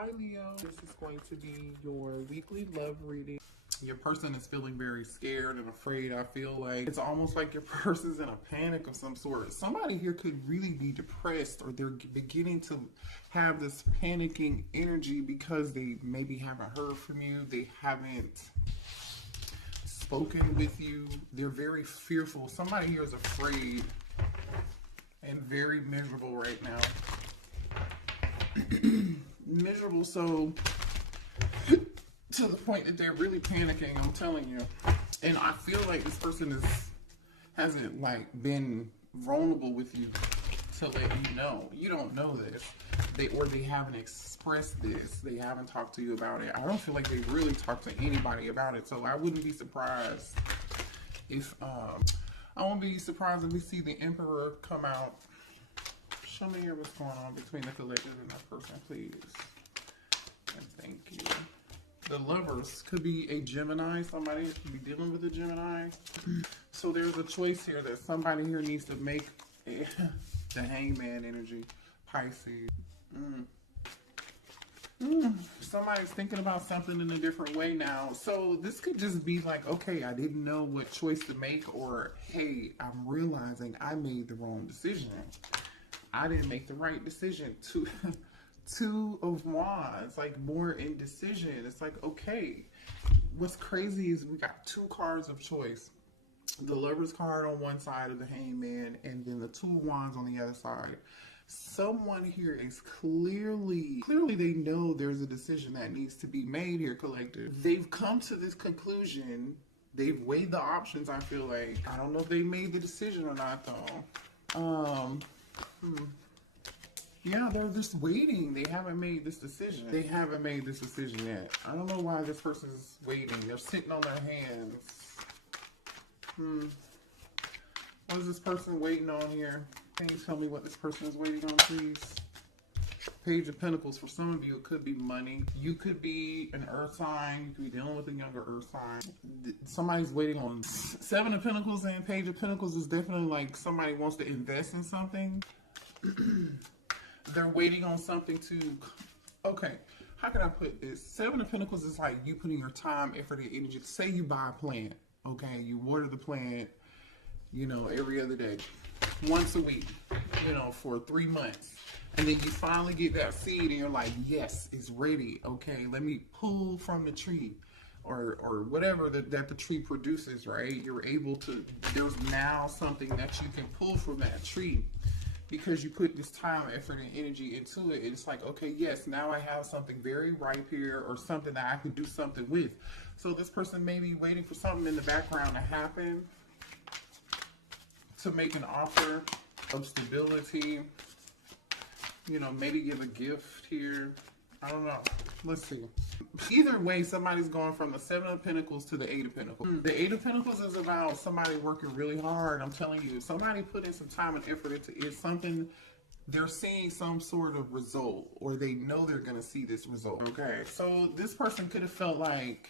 Hi Leo, this is going to be your weekly love reading. Your person is feeling very scared and afraid. I feel like it's almost like your person's in a panic of some sort. Somebody here could really be depressed, or they're beginning to have this panicking energy because they maybe haven't heard from you. They haven't spoken with you. They're very fearful. Somebody here is afraid and very miserable right now. Miserable, so to the point that they're really panicking, I'm telling you. And I feel like this person hasn't like been vulnerable with you to let you know. You don't know this. They haven't expressed this. They haven't talked to you about it. I don't feel like they really talked to anybody about it. So I wouldn't be surprised if I won't be surprised if we see the Emperor come out. Show me here what's going on between the collective and that person, please. And thank you. The Lovers could be a Gemini. Somebody could be dealing with a Gemini. So there's a choice here that somebody here needs to make. The Hangman energy. Pisces. Somebody's thinking about something in a different way now. So this could just be like, okay, I didn't know what choice to make, or hey, I'm realizing I made the wrong decision. I didn't make the right decision. Two of Wands, like more indecision. It's like, okay, what's crazy is we got two cards of choice. The Lover's card on one side of the Hangman, and then the Two of Wands on the other side. Someone here is clearly they know there's a decision that needs to be made here, collective. They've come to this conclusion. They've weighed the options, I feel like. I don't know if they made the decision or not, though. Yeah, they're just waiting. They haven't made this decision. They haven't made this decision yet. I don't know why this person's waiting. They're sitting on their hands. What is this person waiting on here? Can you tell me what this person is waiting on, please? Page of Pentacles. For some of you, it could be money. You could be an earth sign. You could be dealing with a younger earth sign. Somebody's waiting on Seven of Pentacles, and Page of Pentacles is definitely like somebody wants to invest in something. They're waiting on something to... Okay, how can I put this? Seven of Pentacles is like you putting your time, effort, and energy. Say you buy a plant, okay? You water the plant, you know, every other day. Once a week, you know, for 3 months. And then you finally get that seed and you're like, yes, it's ready. Okay, let me pull from the tree or whatever that the tree produces, right? You're able to, there's now something that you can pull from that tree because you put this time, effort, and energy into it. It's like, okay, yes, now I have something very ripe here, or something that I could do something with. So this person may be waiting for something in the background to happen, to make an offer of stability, you know, maybe give a gift here. I don't know. Let's see. Either way, somebody's going from the Seven of Pentacles to the Eight of Pentacles. The Eight of Pentacles is about somebody working really hard. I'm telling you, somebody put in some time and effort into it. Something, they're seeing some sort of result, or they know they're going to see this result. Okay, so this person could have felt like,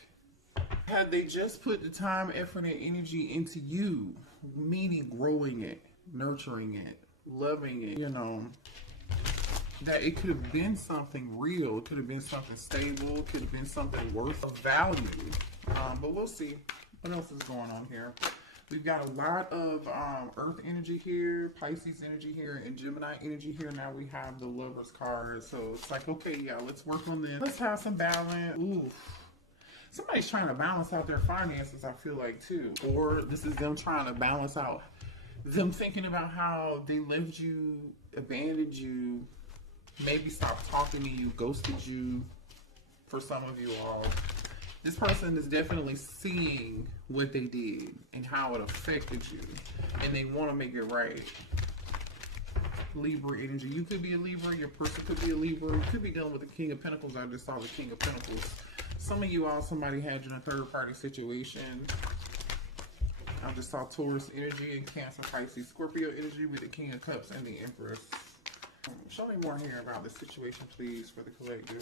had they just put the time, effort, and energy into you, meaning growing it, nurturing it, loving it, you know, that it could have been something real. It could have been something stable. It could have been something worth of value. But we'll see what else is going on here. We've got a lot of Earth energy here, Pisces energy here, and Gemini energy here. Now we have the Lover's card. So it's like, okay, yeah, let's work on this. Let's have some balance. Ooh. Somebody's trying to balance out their finances, I feel like, too. Or this is them trying to balance out, them thinking about how they left you, abandoned you, maybe stopped talking to you, ghosted you, for some of you all. This person is definitely seeing what they did and how it affected you, and they want to make it right. Libra energy. You could be a Libra. Your person could be a Libra. You could be dealing with the King of Pentacles. I just saw the King of Pentacles. Some of you all, somebody had you in a third-party situation. I just saw Taurus energy and Cancer, Pisces, Scorpio energy with the King of Cups and the Empress. Show me more here about this situation, please, for the collective.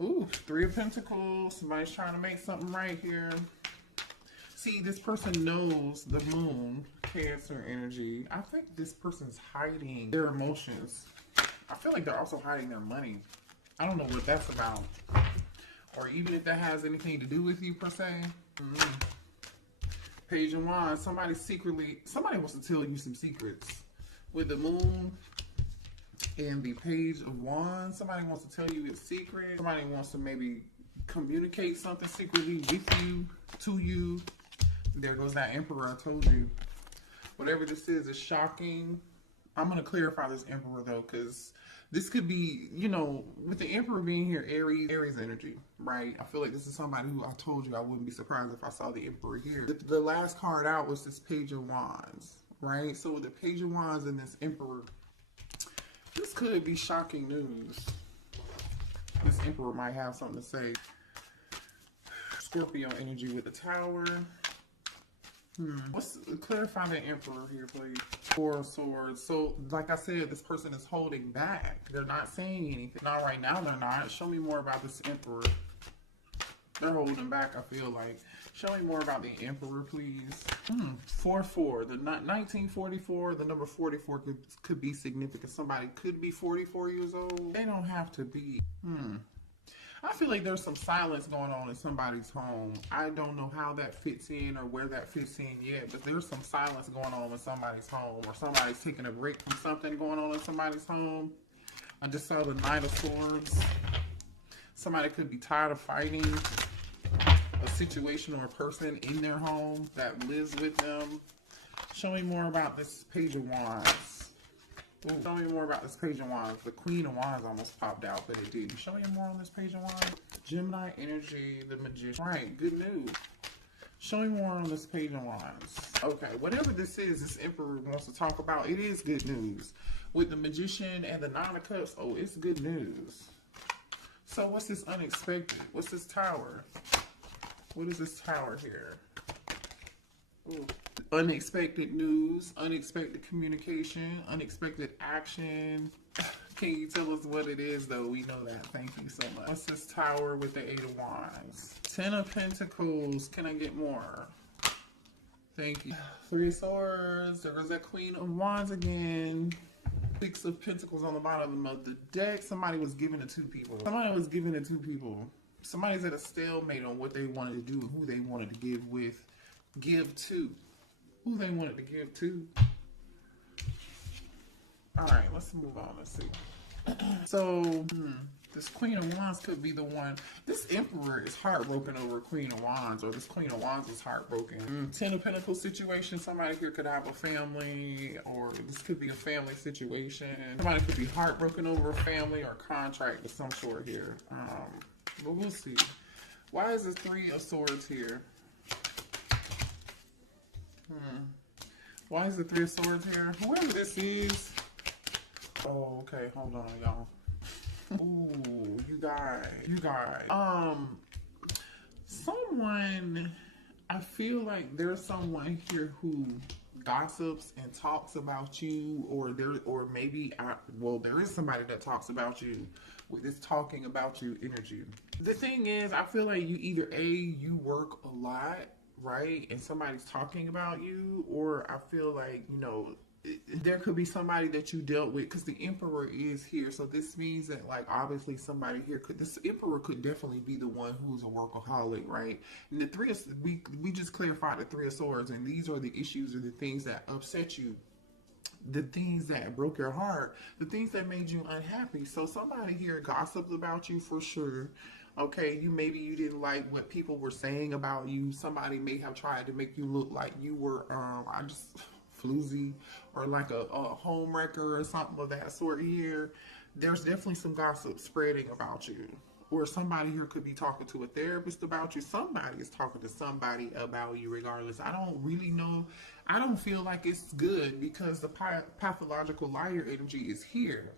Ooh, Three of Pentacles. Somebody's trying to make something right here. See, this person knows the Moon, Cancer energy. I think this person's hiding their emotions. I feel like they're also hiding their money. I don't know what that's about. Or even if that has anything to do with you, per se. Page of Wands. Somebody wants to tell you some secrets. With the Moon and the Page of Wands, somebody wants to tell you a secret. Somebody wants to maybe communicate something secretly with you, to you. There goes that Emperor I told you. Whatever this is shocking. I'm going to clarify this Emperor, though, because this could be, you know, with the Emperor being here, Aries energy, right? I feel like this is somebody who I told you I wouldn't be surprised if I saw the Emperor here. The last card out was this Page of Wands, right? So with the Page of Wands and this Emperor, this could be shocking news. This Emperor might have something to say. Scorpio energy with the Tower. Let's clarify the Emperor here, please. Four of Swords. So, like I said, this person is holding back. They're not saying anything. Not right now, they're not. Show me more about this Emperor. They're holding back, I feel like. Show me more about the Emperor, please. 4-4. The 1944, the number 44 could be significant. Somebody could be 44 years old. They don't have to be. I feel like there's some silence going on in somebody's home. I don't know how that fits in or where that fits in yet, but there's some silence going on in somebody's home, or somebody's taking a break from something going on in somebody's home. I just saw the Knight of Swords. Somebody could be tired of fighting a situation or a person in their home that lives with them. Show me more about this Page of Wands. Ooh, show me more about this Page of Wands. The Queen of Wands almost popped out, but it didn't. Show me more on this Page of Wands. Gemini energy, the Magician. Right, good news. Show me more on this Page of Wands. Okay, whatever this is, this Emperor wants to talk about, it is good news. With the Magician and the Nine of Cups, oh, it's good news. So what's this unexpected? What's this Tower? What is this Tower here? Ooh. Unexpected news, unexpected communication, unexpected action. Can you tell us what it is, though? We know that. Thank you so much. What's this Tower with the Eight of Wands? 10 of Pentacles. Can I get more? Thank you. 3 of Swords. There goes that Queen of Wands again. 6 of Pentacles on the bottom of the deck. Somebody was giving it to people. Somebody's at a stalemate on what they wanted to do and who they wanted to give to. Who they wanted to give to. Alright, let's move on. Let's see. So, this Queen of Wands could be the one. This Emperor is heartbroken over Queen of Wands, or this Queen of Wands is heartbroken. 10 of Pentacles situation. Somebody here could have a family, or this could be a family situation. Somebody could be heartbroken over a family or contract of some sort here. But we'll see. Why is the 3 of Swords here? Why is the 3 of Swords here? Whoever this is. Oh, okay. Hold on, y'all. Ooh, you guys. Someone, I feel like there's someone here who gossips and talks about you, or maybe, there is somebody that talks about you with this talking about you energy. The thing is, I feel like you either you work a lot, right, and somebody's talking about you, or I feel like, you know, there could be somebody that you dealt with, because the Emperor is here, so this means that, like, obviously somebody here this Emperor could definitely be the one who's a workaholic, right? And the 3 of, we just clarified the 3 of Swords, and these are the issues or the things that upset you, the things that broke your heart, the things that made you unhappy. So somebody here gossiped about you for sure. Okay, maybe you didn't like what people were saying about you. Somebody may have tried to make you look like you were floozy, or like a home wrecker or something of that sort here. There's definitely some gossip spreading about you. Or somebody here could be talking to a therapist about you. Somebody is talking to somebody about you regardless. I don't really know. I don't feel like it's good, because the pathological liar energy is here.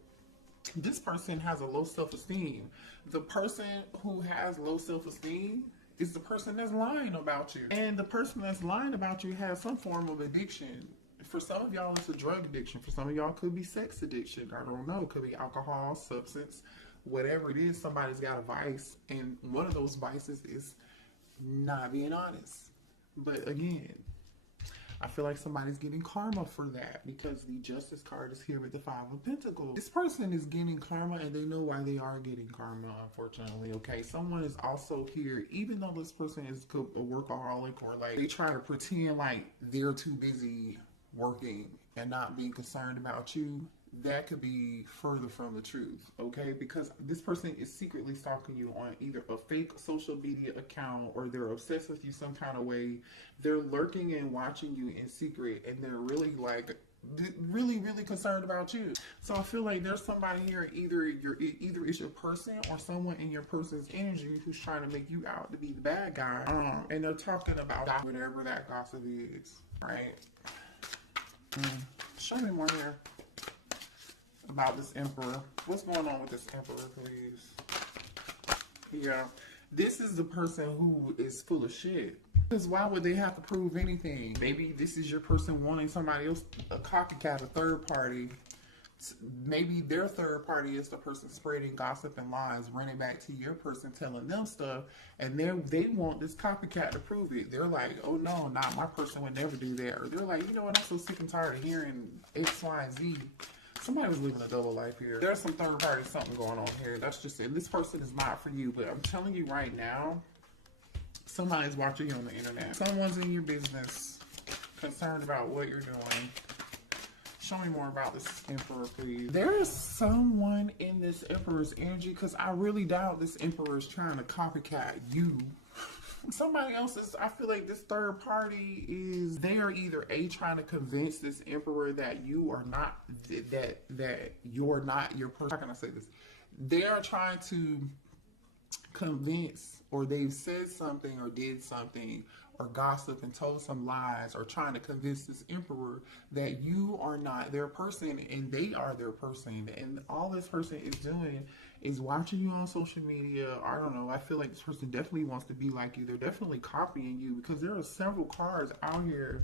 This person has a low self-esteem. The person who has low self-esteem is the person that's lying about you. And the person that's lying about you has some form of addiction. For some of y'all, it's a drug addiction. For some of y'all, it could be sex addiction. I don't know. It could be alcohol, substance, whatever it is. Somebody's got a vice. And one of those vices is not being honest. But again, I feel like somebody's getting karma for that because the Justice card is here with the Five of Pentacles. This person is getting karma and they know why they are getting karma, unfortunately, okay? Someone is also here, even though this person is a workaholic or like they try to pretend like they're too busy working and not being concerned about you. That could be further from the truth, okay? Because this person is secretly stalking you on either a fake social media account or they're obsessed with you some kind of way. They're lurking and watching you in secret and they're really like, really concerned about you. So I feel like there's somebody here, either it's your person or someone in your person's energy who's trying to make you out to be the bad guy. And they're talking about whatever that gossip is, right? Show me more here about this Emperor. What's going on with this Emperor, please? Yeah, this is the person who is full of shit. Because why would they have to prove anything? Maybe this is your person wanting somebody else, a copycat, a third party. Maybe their third party is the person spreading gossip and lies, running back to your person, telling them stuff, and they want this copycat to prove it. They're like, oh no, not my person would never do that. Or they're like, you know what, I'm so sick and tired of hearing X, Y, and Z. Somebody was living a double life here. There's some third party something going on here. That's just it. This person is not for you, but I'm telling you right now, somebody's watching you on the internet. Someone's in your business, concerned about what you're doing. Show me more about this Emperor, please. There is someone in this Emperor's energy, because I really doubt this Emperor is trying to copycat you. Somebody else is, I feel like this third party is, they are either trying to convince this Emperor that you are not, that you're not your person. How can I say this? They are trying to convince, or they've said something or did something or gossip and told some lies, or trying to convince this Emperor that you are not their person and they are their person. And all this person is doing is watching you on social media. I don't know. I feel like this person definitely wants to be like you. They're definitely copying you, because there are several cards out here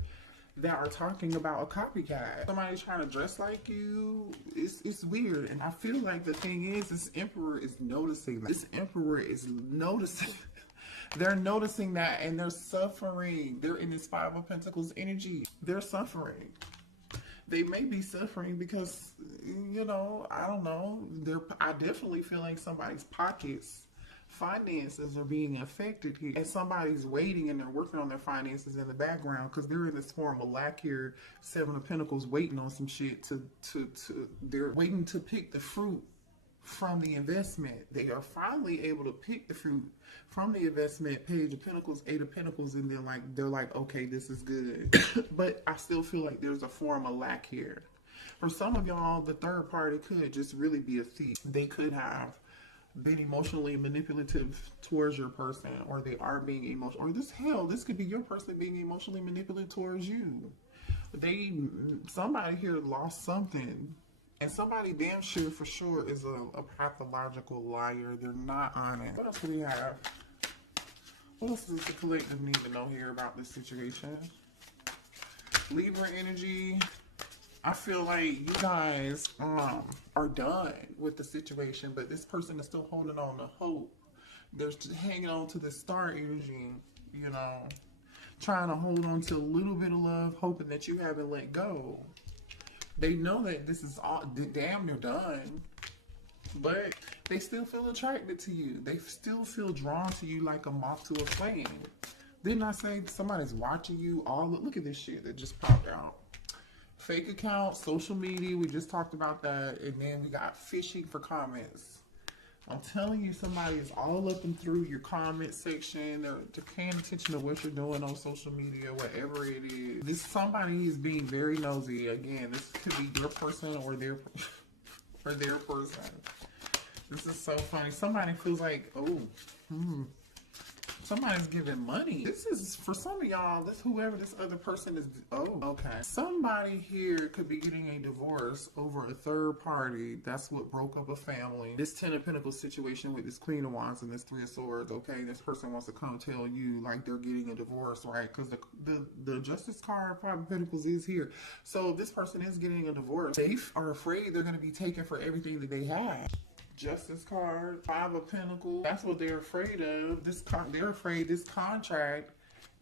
that are talking about a copycat. Somebody's trying to dress like you. It's weird. And I feel like the thing is, this Emperor is noticing that. This Emperor is noticing. They're noticing that, and they're suffering. They're in this Five of Pentacles energy. They're suffering. They may be suffering because, you know, I don't know. I definitely feel like somebody's pockets, finances are being affected here. And somebody's waiting and they're working on their finances in the background, because they're in this form of lack here. Seven of Pentacles, waiting on some shit they're waiting to pick the fruit from the investment. They are finally able to pick the fruit from the investment. Page of Pentacles, Eight of Pentacles, and then they're like, okay, this is good. But I still feel like there's a form of lack here. For some of y'all, the third party could just really be a thief. They could have been emotionally manipulative towards your person, or they are being emotional, or this could be your person being emotionally manipulative towards you. Somebody here lost something. And somebody damn sure for sure is a pathological liar. They're not honest. What else do we have? What else does the collective need to know here about this situation? Libra energy. I feel like you guys are done with the situation, but this person is still holding on to hope. They're just hanging on to the star energy, you know, trying to hold on to a little bit of love, hoping that you haven't let go. They know that this is all damn near done, but they still feel attracted to you. They still feel drawn to you like a moth to a flame. Didn't I say somebody's watching you? Look at this shit that just popped out. Fake account, social media, we just talked about that. And then we got phishing for comments. I'm telling you, somebody is all up and through your comment section. They're paying attention to what you're doing on social media, whatever it is. Somebody is being very nosy. Again, this could be your person or their person. This is so funny. Somebody feels like, somebody's giving money. This is, for some of y'all, whoever this other person is, okay. Somebody here could be getting a divorce over a third party. That's what broke up a family. This Ten of Pentacles situation with this Queen of Wands and this Three of Swords, okay? This person wants to come tell you like they're getting a divorce, right? Because the Justice card, Five of Pentacles, is here. So this person is getting a divorce. They are afraid they're going to be taken for everything that they have. Justice card, Five of Pentacles. That's what they're afraid of. They're afraid this contract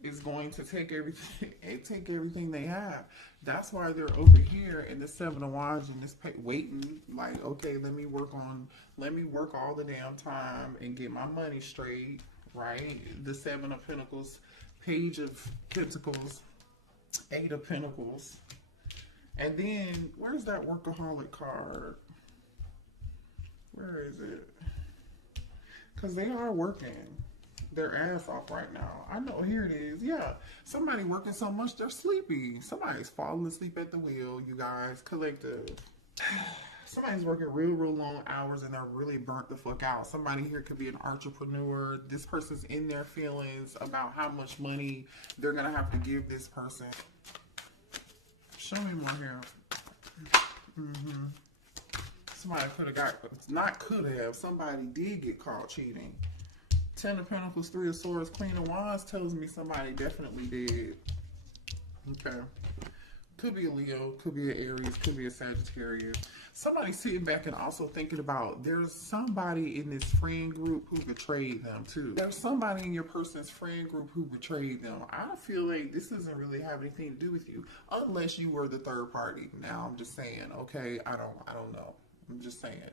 is going to take everything and take everything they have. That's why they're over here in the Seven of Wands and this waiting, like, okay, let me work all the damn time and get my money straight, right? The Seven of Pentacles, Page of Pentacles, Eight of Pentacles. And then, where's that workaholic card? Where is it? Because they are working their ass off right now. I know, here it is. Yeah, somebody working so much they're sleepy. Somebody's falling asleep at the wheel, you guys. Collective. Somebody's working real long hours and they're really burnt the fuck out. Somebody here could be an entrepreneur. This person's in their feelings about how much money they're gonna have to give this person. Show me more here. Somebody could have got, not could have, somebody did get caught cheating. Ten of Pentacles, Three of Swords, Queen of Wands tells me somebody definitely did. Okay. Could be a Leo, could be an Aries, could be a Sagittarius. Somebody sitting back and also thinking about, there's somebody in this friend group who betrayed them too. There's somebody in your person's friend group who betrayed them. I feel like this doesn't really have anything to do with you, unless you were the third party. Now I'm just saying, okay, I don't know. I'm just saying.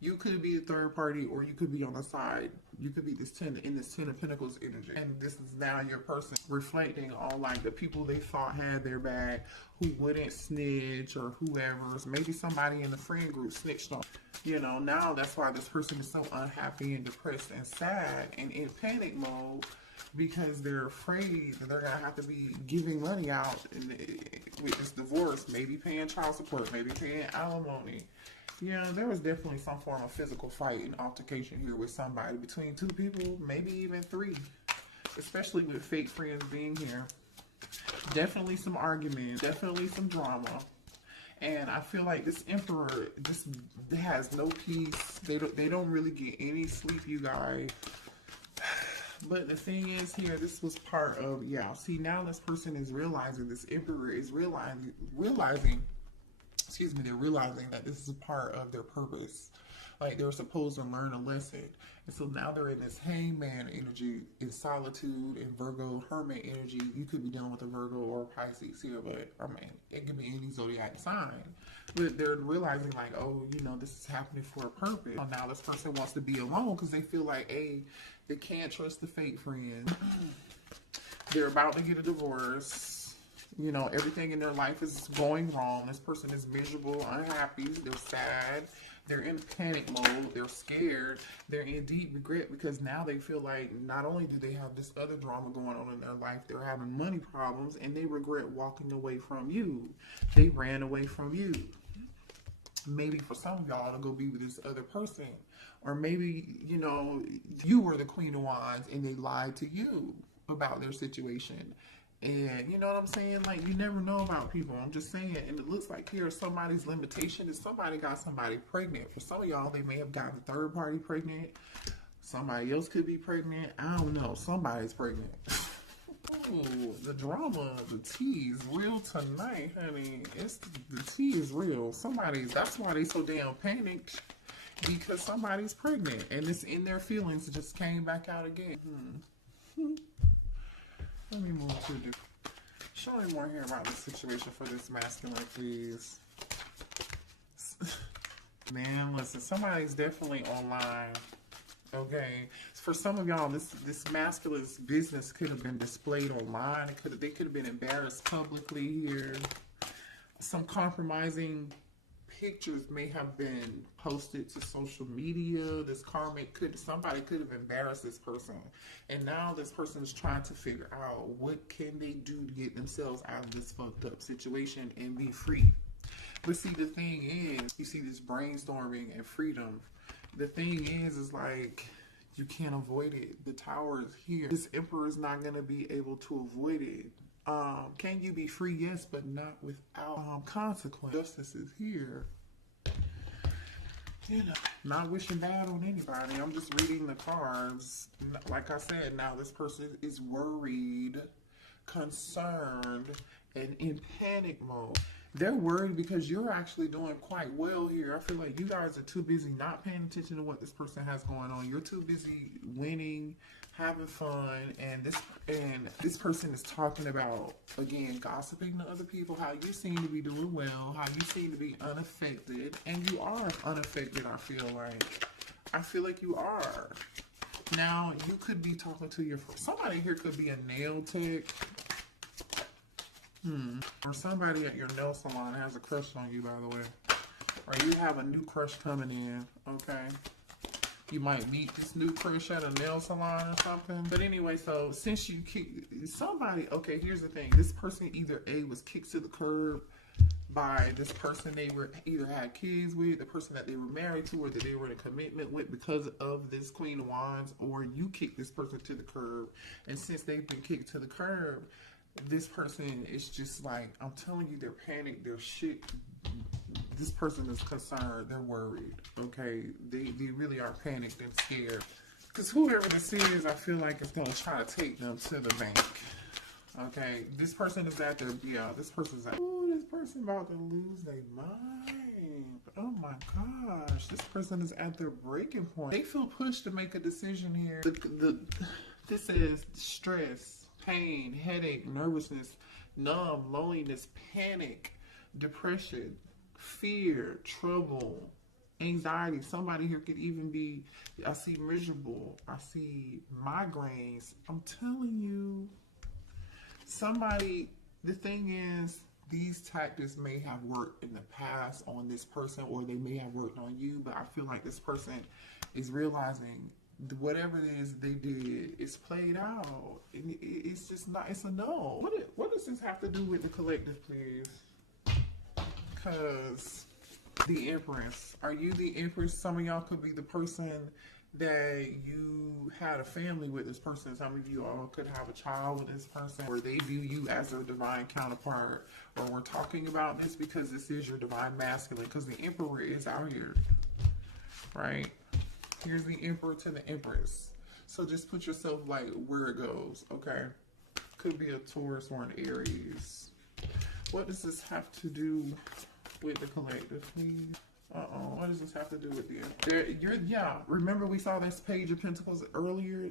You could be the third party, or you could be on the side. You could be this Ten of Pentacles energy. And this is now your person reflecting on like the people they thought had their back, who wouldn't snitch or whoever. Maybe somebody in the friend group snitched on. You know, now that's why this person is so unhappy and depressed and sad and in panic mode, because they're afraid that they're going to have to be giving money out with this divorce, maybe paying child support, maybe paying alimony. Yeah, there was definitely some form of physical fight and altercation here with somebody, between two people, maybe even three, especially with fake friends being here. Definitely some arguments, definitely some drama. And I feel like this Emperor just has no peace. They don't really get any sleep, you guys. But the thing is here, this was part of, yeah, see, now this person is realizing, this Emperor is realizing they're realizing that this is a part of their purpose. Like, they're supposed to learn a lesson. And so now they're in this hangman energy, in solitude, and Virgo hermit energy. You could be dealing with a Virgo or a Pisces here, but I mean, it could be any zodiac sign. But they're realizing like, oh, you know, this is happening for a purpose. So now this person wants to be alone because they feel like, hey, they can't trust the fake friend. They're about to get a divorce. You know, everything in their life is going wrong. This person is miserable, unhappy, they're sad, they're in panic mode, they're scared, they're in deep regret because now they feel like not only do they have this other drama going on in their life, they're having money problems, and they regret walking away from you. They ran away from you. Maybe for some of y'all to go be with this other person. Or maybe, you know, you were the Queen of Wands and they lied to you about their situation. And you know what I'm saying? Like, you never know about people. I'm just saying. And it looks like here somebody's limitation is somebody got somebody pregnant. For some of y'all, they may have gotten a third party pregnant. Somebody else could be pregnant. I don't know. Somebody's pregnant. Ooh, the drama, the tea is real tonight, honey. The tea is real. That's why they so damn panicked. Because somebody's pregnant. And it's in their feelings. It just came back out again. Let me move to the... Show me more here about the situation for this masculine, please. Man, listen, somebody's definitely online. Okay. For some of y'all, this masculine's business could have been displayed online. They could have been embarrassed publicly here. Some compromising pictures may have been posted to social media. Somebody could have embarrassed this person, and now this person is trying to figure out what can they do to get themselves out of this fucked up situation and be free. But see, the thing is, you see this brainstorming and freedom. The thing is like, you can't avoid it. The Tower is here. This Emperor is not going to be able to avoid it. Can you be free? Yes, but not without consequence. Justice is here. You know, not wishing bad on anybody. I'm just reading the cards. Like I said, now this person is worried, concerned, and in panic mode. They're worried because you're actually doing quite well here. I feel like you guys are too busy not paying attention to what this person has going on. You're too busy winning, having fun, and this person is talking about, again, gossiping to other people, how you seem to be doing well, how you seem to be unaffected, and you are unaffected. I feel like you are. Now, you could be talking to somebody here could be a nail tech. Or somebody at your nail salon has a crush on you, by the way. Or you have a new crush coming in, okay? You might meet this new crush at a nail salon or something. But anyway, so since you okay, here's the thing. This person either A, was kicked to the curb by this person they were either had kids with, the person that they were married to, or that they were in a commitment with because of this Queen of Wands, or you kicked this person to the curb. And since they've been kicked to the curb, this person is just like, I'm telling you, they're panicked, they're shit. This person is concerned, they're worried, okay? They really are panicked and scared. Because whoever this is, I feel like is going to try to take them to the bank, okay? This person is at their, this person's like, oh, this person about to lose their mind. Oh my gosh, this person is at their breaking point. They feel pushed to make a decision here. This is stress, pain, headache, nervousness, numb, loneliness, panic, depression, fear, trouble, anxiety. Somebody here could even be, I see miserable, I see migraines. I'm telling you, the thing is, these tactics may have worked in the past on this person, or they may have worked on you, but I feel like this person is realizing whatever it is they did is played out. And it's just not, it's a no. What does this have to do with the collective, please? Because the Empress. Are you the Empress? Some of y'all could be the person that you had a family with this person. Some of you all could have a child with this person, or they view you as their divine counterpart. Or we're talking about this because this is your divine masculine, because the Emperor is out here, right? Here's the Emperor to the Empress. So just put yourself like where it goes, okay? Could be a Taurus or an Aries. What does this have to do with the collective, please? What does this have to do with you? Remember we saw this Page of Pentacles earlier?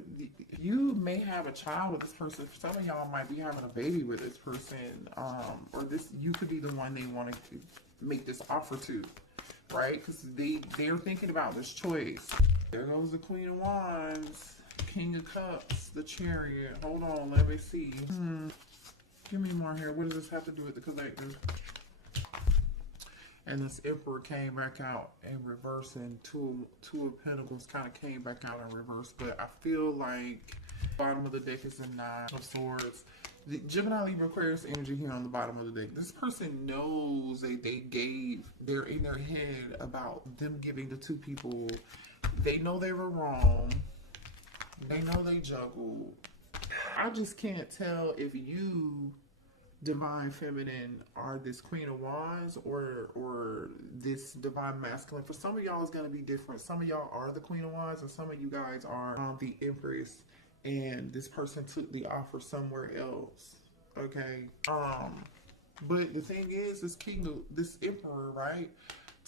You may have a child with this person. Some of y'all might be having a baby with this person. Or you could be the one they want to make this offer to, right? Because they're thinking about this choice. There goes the Queen of Wands, King of Cups, the Chariot. Hold on, let me see. Give me more here. What does this have to do with the collective? And this Emperor came back out in reverse, and two of Pentacles kind of came back out in reverse. But I feel like bottom of the deck is the Nine of Swords. The Gemini, Libra, Aquarius energy here on the bottom of the deck. This person knows they're in their head about them giving the two people. They know they were wrong. They know they juggled. I just can't tell if you, divine feminine, are this Queen of Wands or this divine masculine. For some of y'all, it's going to be different. Some of y'all are the Queen of Wands, and some of you guys are the Empress, and this person took the offer somewhere else, okay? But the thing is, this Emperor, right,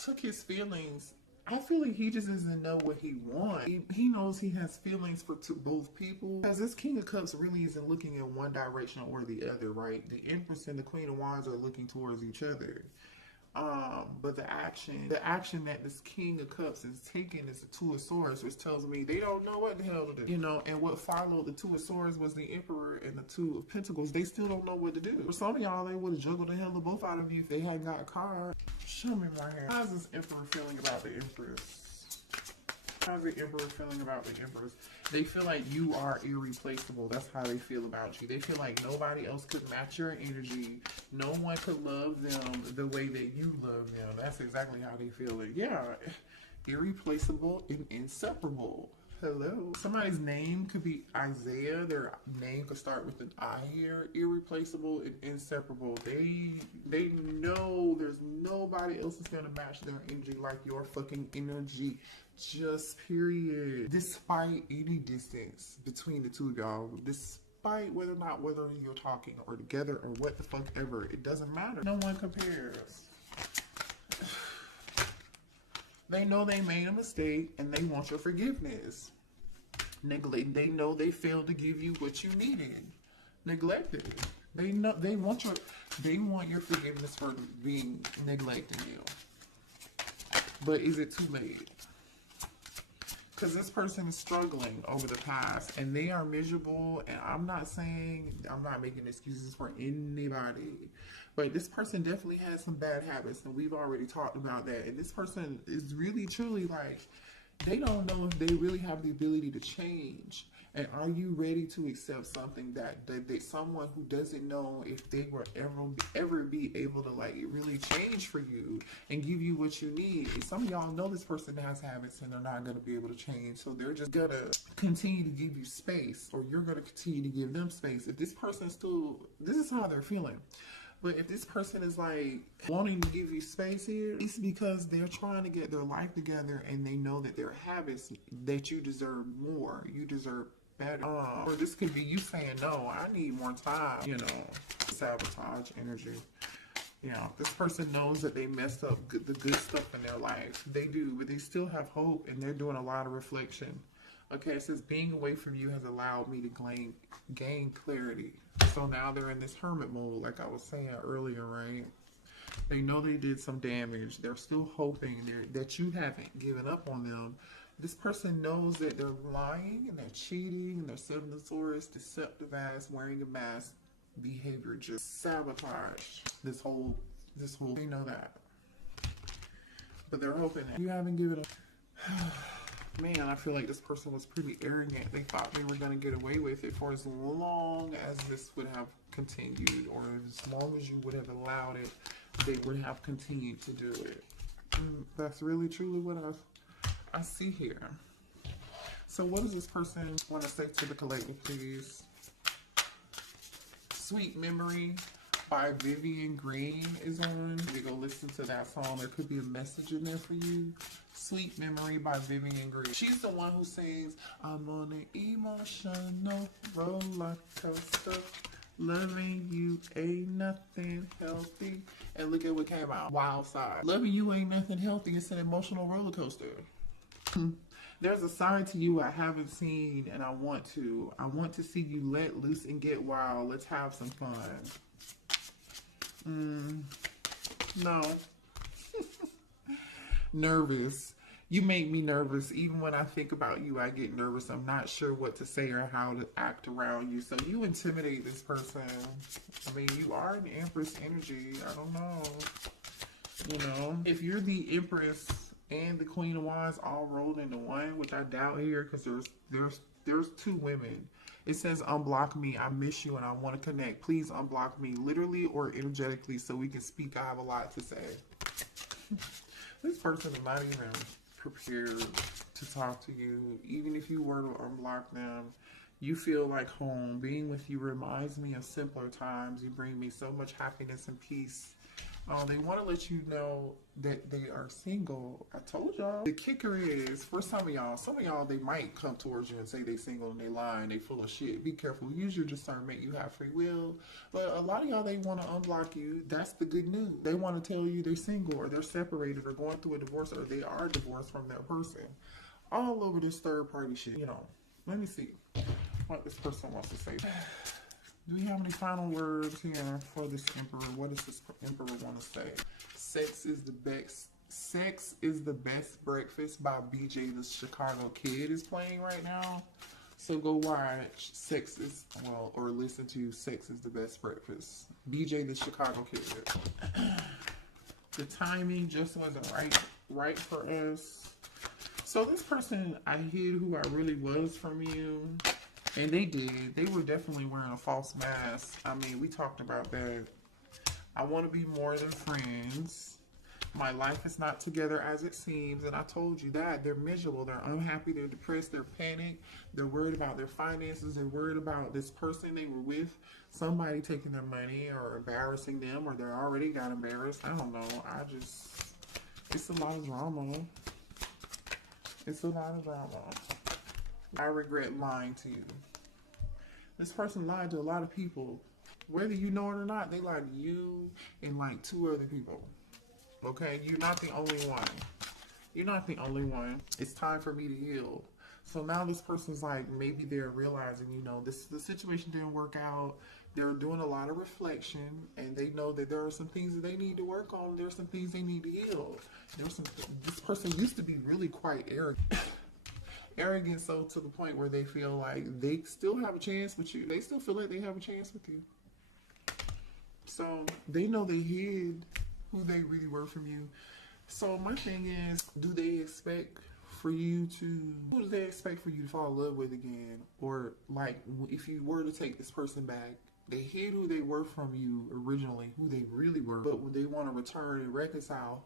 took his feelings. I feel like he just doesn't know what he wants. He knows he has feelings for both people. Because this King of Cups really isn't looking in one direction or the other, right? The Empress and the Queen of Wands are looking towards each other. But the action that this King of Cups is taking is the Two of Swords, which tells me they don't know what the hell to do. You know, and what followed the Two of Swords was the Emperor and the Two of Pentacles. They still don't know what to do. For some of y'all, they would have juggled the hell of both out of you if they hadn't got a card. Show me my hair. How's this Emperor feeling about the Empress? How's the Emperor feeling about the Empress? They feel like you are irreplaceable. That's how they feel about you. They feel like nobody else could match your energy. No one could love them the way that you love them. That's exactly how they feel it. Yeah, irreplaceable and inseparable. Hello. Somebody's name could be Isaiah. Their name could start with an I here. Irreplaceable and inseparable. They know there's nobody else that's gonna match their energy like your fucking energy. Just period. Despite any distance between the two of y'all, despite whether you're talking or together or what the fuck ever. It doesn't matter. No one compares. They know they made a mistake and they want your forgiveness. They know they failed to give you what you needed. Neglected. They know they want your forgiveness for being neglecting you. But is it too late? Because this person is struggling over the past and they are miserable. And I'm not making excuses for anybody, but this person definitely has some bad habits, and we've already talked about that. And this person is really truly like, they don't know if they really have the ability to change. And are you ready to accept something that someone who doesn't know if they will ever be able to like really change for you and give you what you need? And some of y'all know this person has habits and they're not going to be able to change. So they're just going to continue to give you space, or you're going to continue to give them space. If this person this is how they're feeling. But if this person is like wanting to give you space here, it's because they're trying to get their life together and they know that their habits, that you deserve more. You deserve better. Or this could be you saying, no, I need more time, you know, sabotage energy. You know, this person knows that they messed up the good stuff in their life. They do, but they still have hope and they're doing a lot of reflection. Okay, it says being away from you has allowed me to gain clarity. So now they're in this hermit mode, like I was saying earlier, right? They know they did some damage. They're still hoping that you haven't given up on them. This person knows that they're lying and they're cheating and they're self-notorious, deceptive ass, wearing a mask behavior, just sabotage this whole, they know that. But they're hoping that you haven't given up. Man, I feel like this person was pretty arrogant. They thought they were going to get away with it for as long as this would have continued, or as long as you would have allowed it, they would have continued to do it. And that's really truly what I see here. So what does this person want to say to the collective, please? Sweet Memory by Vivian Green is on. You go listen to that song. There could be a message in there for you. Sweet Memory by Vivian Green. She's the one who sings, I'm on an emotional roller coaster. Loving you ain't nothing healthy. And look at what came out. Wild Side. Loving you ain't nothing healthy. It's an emotional roller coaster. There's a side to you I haven't seen, and I want to. I want to see you let loose and get wild. Let's have some fun. No. Nervous. You make me nervous. Even when I think about you, I get nervous. I'm not sure what to say or how to act around you. So you intimidate this person. I mean, you are an Empress energy. I don't know. You know, if you're the Empress and the Queen of Wands all rolled into one, which I doubt here, because there's two women. It says unblock me. I miss you and I want to connect. Please unblock me, literally or energetically, so we can speak. I have a lot to say. This person is not even prepared to talk to you. Even if you were to unblock them, you feel like home. Being with you reminds me of simpler times. You bring me so much happiness and peace. They want to let you know that they are single. I told y'all. The kicker is, for some of y'all, they might come towards you and say they single and they lying, they full of shit. Be careful. Use your discernment. You have free will. But a lot of y'all, they want to unblock you. That's the good news. They want to tell you they're single or they're separated or going through a divorce or they are divorced from their person. All over this third party shit. You know, let me see what this person wants to say. Do we have any final words here for this Emperor? What does this Emperor want to say? Sex is the best breakfast by BJ the Chicago Kid is playing right now. So go watch or listen to Sex is the Best Breakfast. BJ the Chicago Kid. The timing just wasn't right for us. So this person, I hid who I really was from you. And they did. They were definitely wearing a false mask. I mean, we talked about that. I want to be more than friends. My life is not together as it seems. And I told you that. They're miserable. They're unhappy. They're depressed. They're panicked. They're worried about their finances. They're worried about this person they were with. Somebody taking their money or embarrassing them. Or they already got embarrassed. I don't know. It's a lot of drama. It's a lot of drama. I regret lying to you. This person lied to a lot of people. Whether you know it or not, they lied to you and like 2 other people. Okay? You're not the only one. You're not the only one. It's time for me to heal. So now this person's like, maybe they're realizing, you know, the situation didn't work out. They're doing a lot of reflection, and they know that there are some things that they need to work on. There's some things they need to heal. This person used to be really quite arrogant. Arrogant, so to the point where they feel like they still have a chance with you. They still feel like they have a chance with you. So they know they hid who they really were from you. So my thing is, who do they expect for you to fall in love with again? Or like, if you were to take this person back, they hid who they were from you originally, who they really were, but when they want to return and reconcile,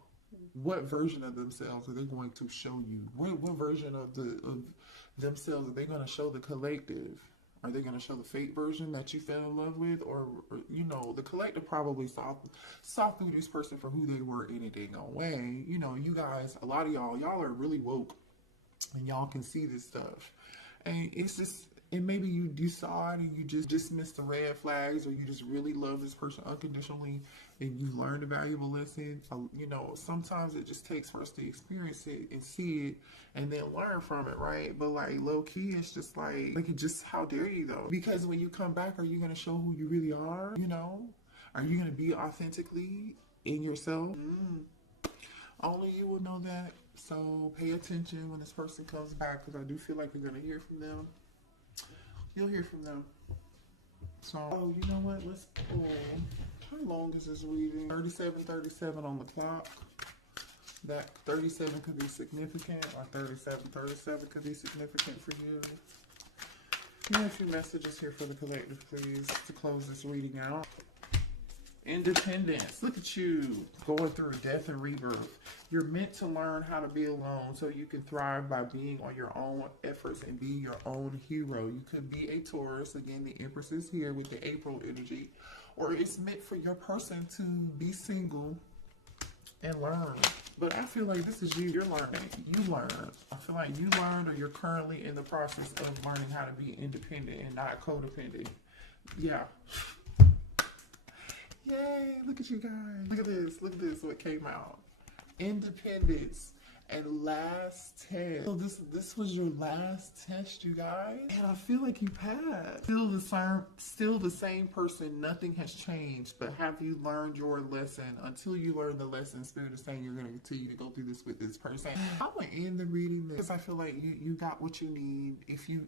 what version of themselves are they going to show you? What version of themselves are they going to show the collective? Are they going to show the fake version that you fell in love with? Or you know, the collective probably saw through this person for who they were in a dang way. You know, you guys, a lot of y'all are really woke, and y'all can see this stuff. And it's just, and maybe you saw it and you just dismissed the red flags, or you just really love this person unconditionally and you learned a valuable lesson. You know, sometimes it just takes for us to experience it and see it and then learn from it, right? But like low key, it's just like it just, how dare you though? Because when you come back, are you going to show who you really are? You know, are you going to be authentically in yourself? Only you will know that. So pay attention when this person comes back, because I do feel like you're going to hear from them. You'll hear from them. So, oh, you know what? Let's pull. How long is this reading? 37 on the clock. That 37 could be significant, or 37 could be significant for you. Give me a few messages here for the collective, please, to close this reading out. Independence. Look at you going through death and rebirth. You're meant to learn how to be alone so you can thrive by being on your own efforts and being your own hero. You could be a Taurus. Again, the Empress is here with the April energy. Or it's meant for your person to be single and learn. But I feel like this is you. You're learning. You learn. I feel like you learned, or you're currently in the process of learning how to be independent and not codependent. Yeah. Yay, look at you guys. Look at this. Look at this, what came out. Independence and last test. So this was your last test, you guys. And I feel like you passed. Still the same person. Nothing has changed. But have you learned your lesson? Until you learn the lesson, Spirit is saying you're going to continue to go through this with this person. I'm going to end the reading because I feel like you got what you need. If you